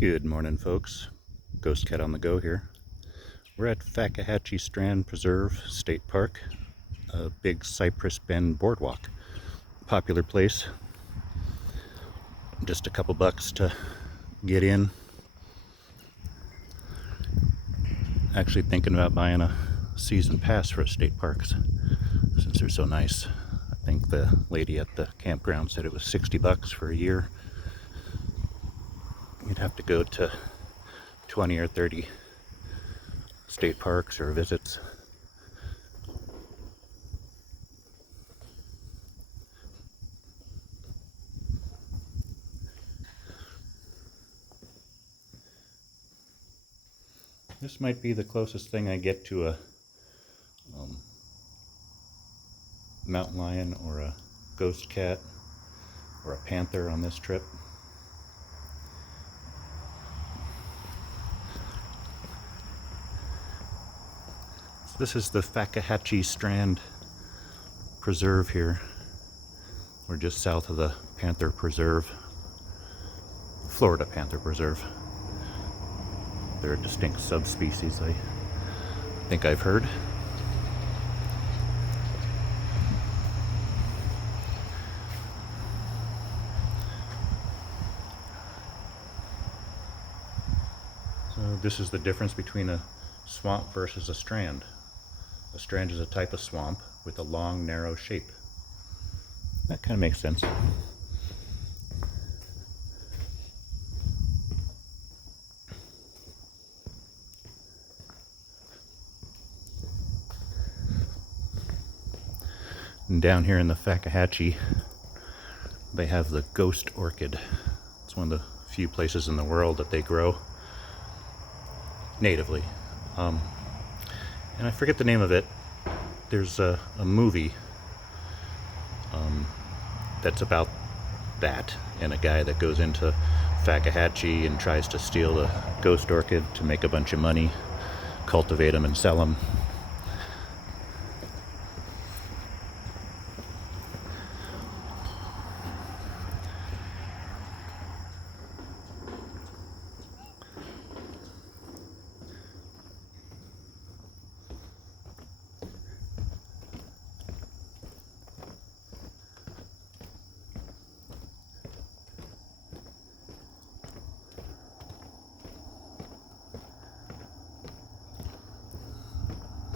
Good morning, folks. Ghost Cat on the go here. We're at Fakahatchee Strand Preserve State Park, a big Cypress Bend boardwalk. Popular place. Just a couple bucks to get in. Actually thinking about buying a season pass for state parks since they're so nice. I think the lady at the campground said it was 60 bucks for a year. You'd have to go to 20 or 30 state parks or visits. This might be the closest thing I get to a mountain lion or a ghost cat or a panther on this trip. So this is the Fakahatchee Strand Preserve here. We're just south of the Panther Preserve, Florida Panther Preserve. They're a distinct subspecies, I think I've heard. So this is the difference between a swamp versus a strand. A strand is a type of swamp with a long, narrow shape. That kind of makes sense. And down here in the Fakahatchee, they have the ghost orchid. It's one of the few places in the world that they grow natively. And I forget the name of it. There's a movie that's about that, and a guy that goes into Fakahatchee and tries to steal the ghost orchid to make a bunch of money, cultivate them and sell them.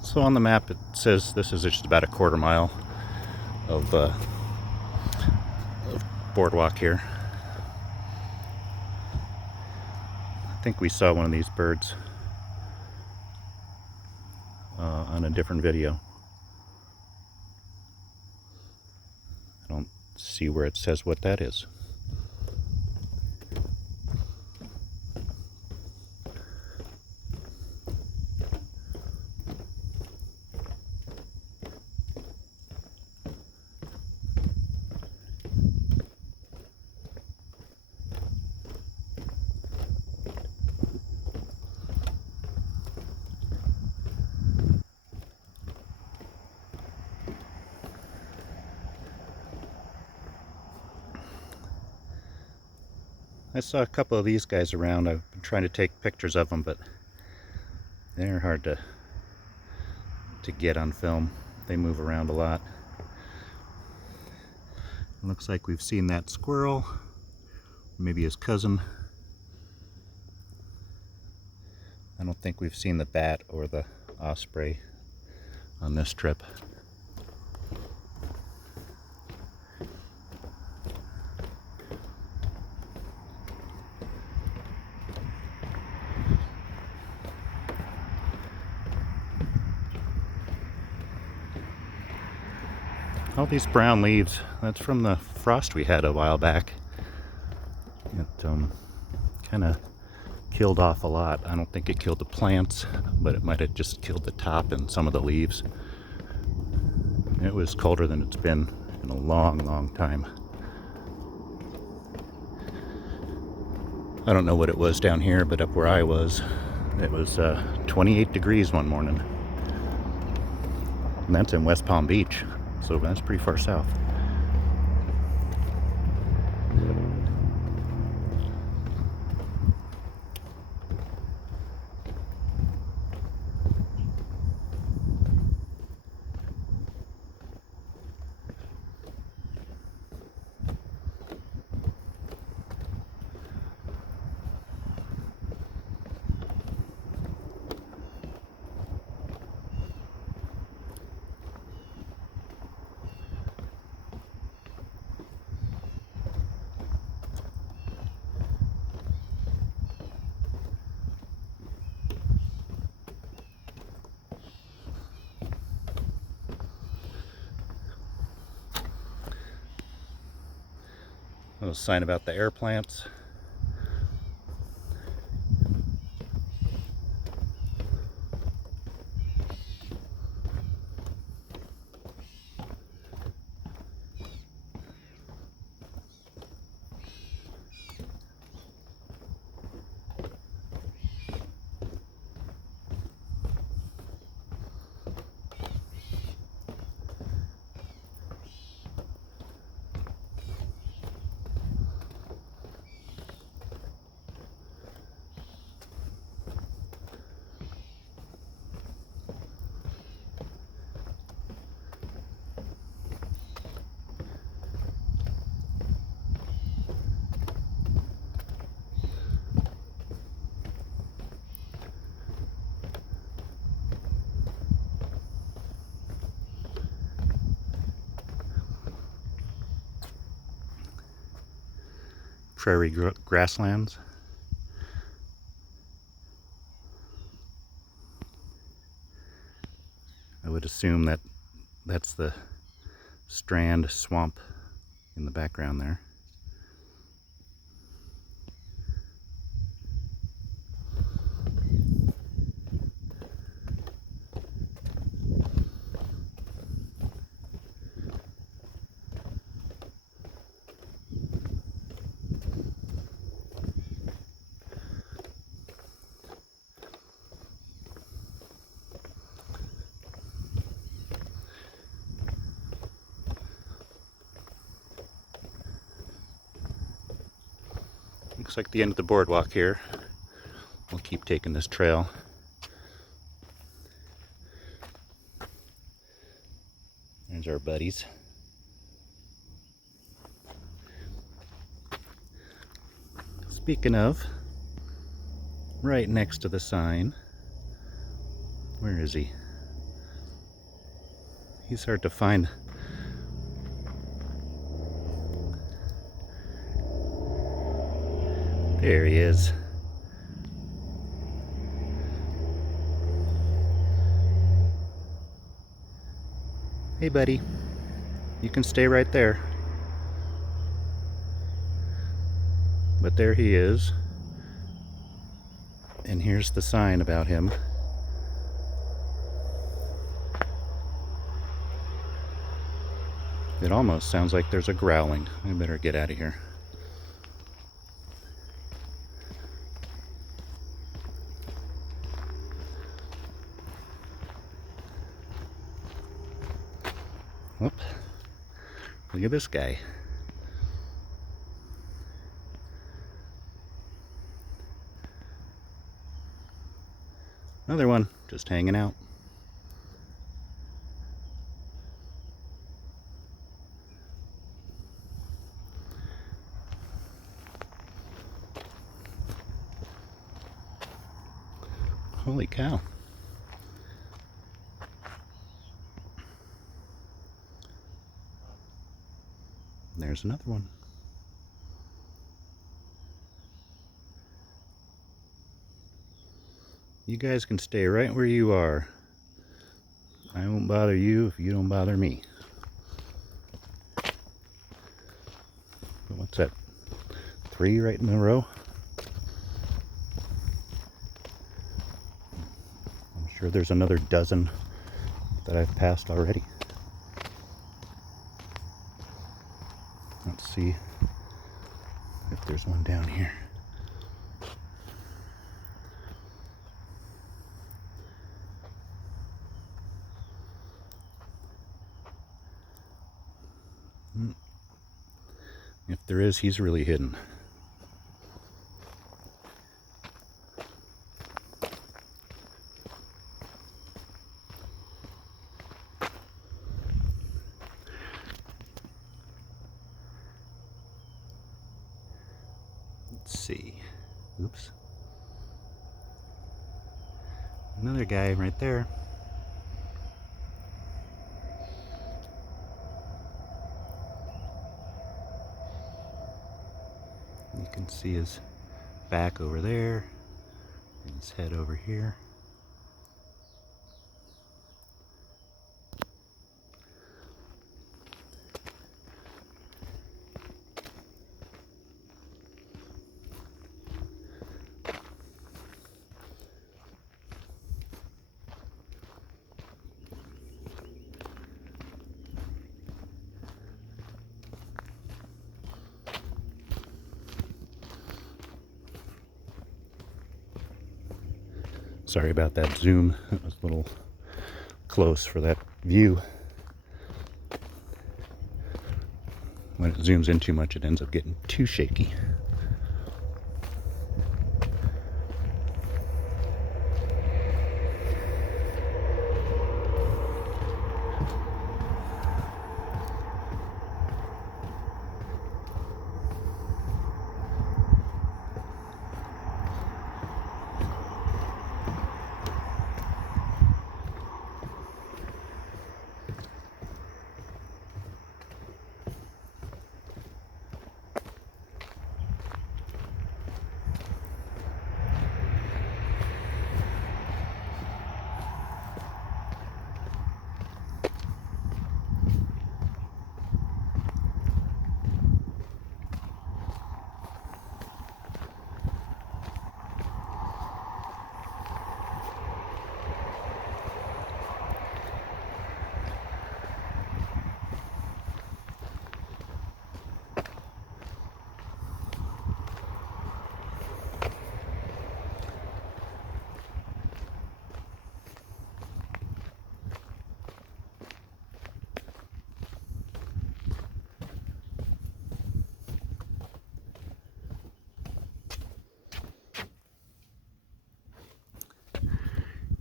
So on the map it says this is just about a quarter mile of boardwalk here. I think we saw one of these birds on a different video. I don't see where it says what that is. I saw a couple of these guys around. I've been trying to take pictures of them, but they're hard to get on film. They move around a lot. It looks like we've seen that squirrel, maybe his cousin. I don't think we've seen the bat or the osprey on this trip. All these brown leaves, that's from the frost we had a while back. It kind of killed off a lot. I don't think it killed the plants, but it might have just killed the top and some of the leaves. It was colder than it's been in a long, long time. I don't know what it was down here, but up where I was, it was 28 degrees one morning. And that's in West Palm Beach. So that's pretty far south. little sign about the air plants. Prairie grasslands. I would assume that that's the Strand swamp in the background there. Looks like the end of the boardwalk here. We'll keep taking this trail. There's our buddies. Speaking of, right next to the sign, where is he? He's hard to find. There he is. Hey buddy, you can stay right there. But there he is. And here's the sign about him. It almost sounds like there's a growling. I better get out of here. Whoop. Look at this guy. Another one, just hanging out. Holy cow. There's another one. You guys can stay right where you are. I won't bother you if you don't bother me. What's that? 3 right in a row? I'm sure there's another dozen that I've passed already. Let's see if there's one down here. If there is, he's really hidden. Let's see. Oops. Another guy right there. You can see his back over there and his head over here. Sorry about that zoom. It was a little close for that view. When it zooms in too much, it ends up getting too shaky.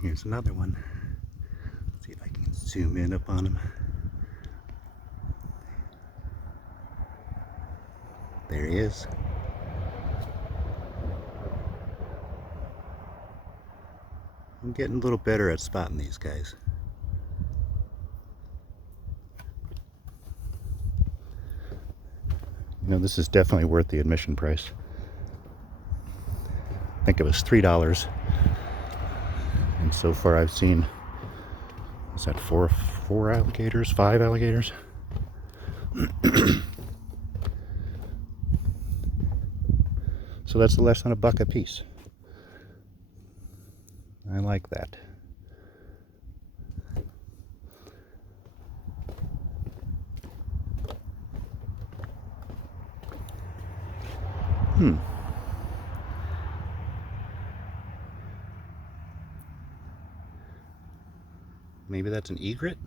Here's another one. Let's see if I can zoom in up on him. There he is. I'm getting a little better at spotting these guys. You know, this is definitely worth the admission price. I think it was $3. And so far I've seen, is that four alligators, 5 alligators? So that's less than $1 a piece. I like that. Maybe that's an egret?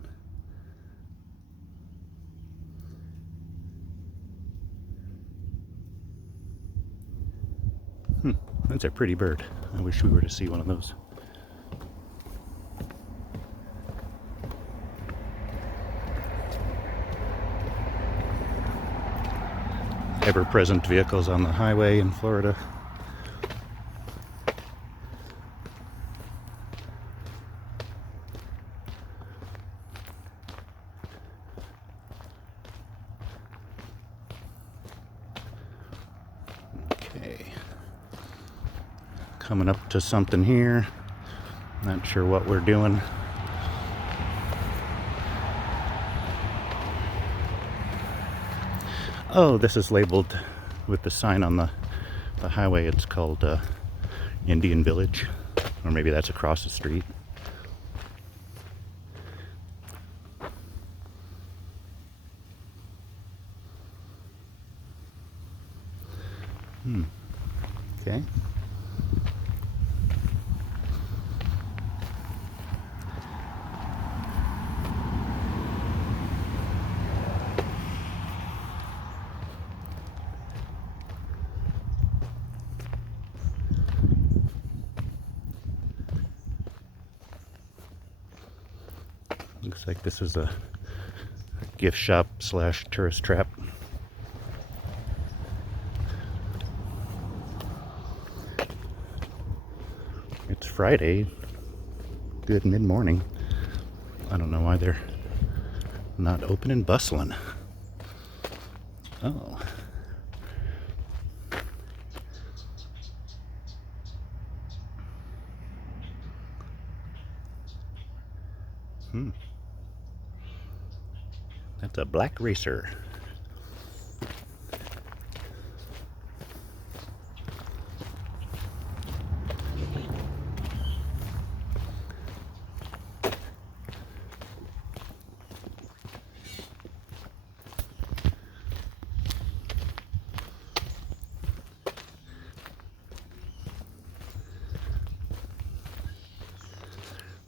That's a pretty bird. I wish we were to see one of those. Ever-present vehicles on the highway in Florida. Okay. Coming up to something here. Not sure what we're doing. Oh, this is labeled with the sign on the highway. It's called Indian Village, or maybe that's across the street. Okay. Looks like this is a gift shop / tourist trap. It's Friday. Good mid-morning. I don't know why they're not open and bustling. Oh. That's a black racer.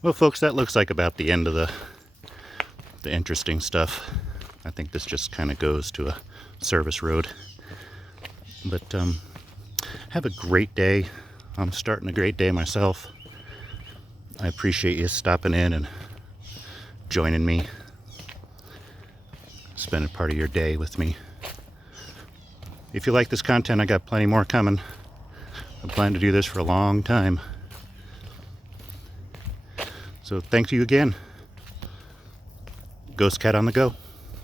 Well, folks, that looks like about the end of the interesting stuff. I think this just kind of goes to a service road. But have a great day. I'm starting a great day myself. I appreciate you stopping in and joining me, spending part of your day with me. If you like this content, I got plenty more coming. I plan to do this for a long time. So thank you again. Ghost Cat on the go.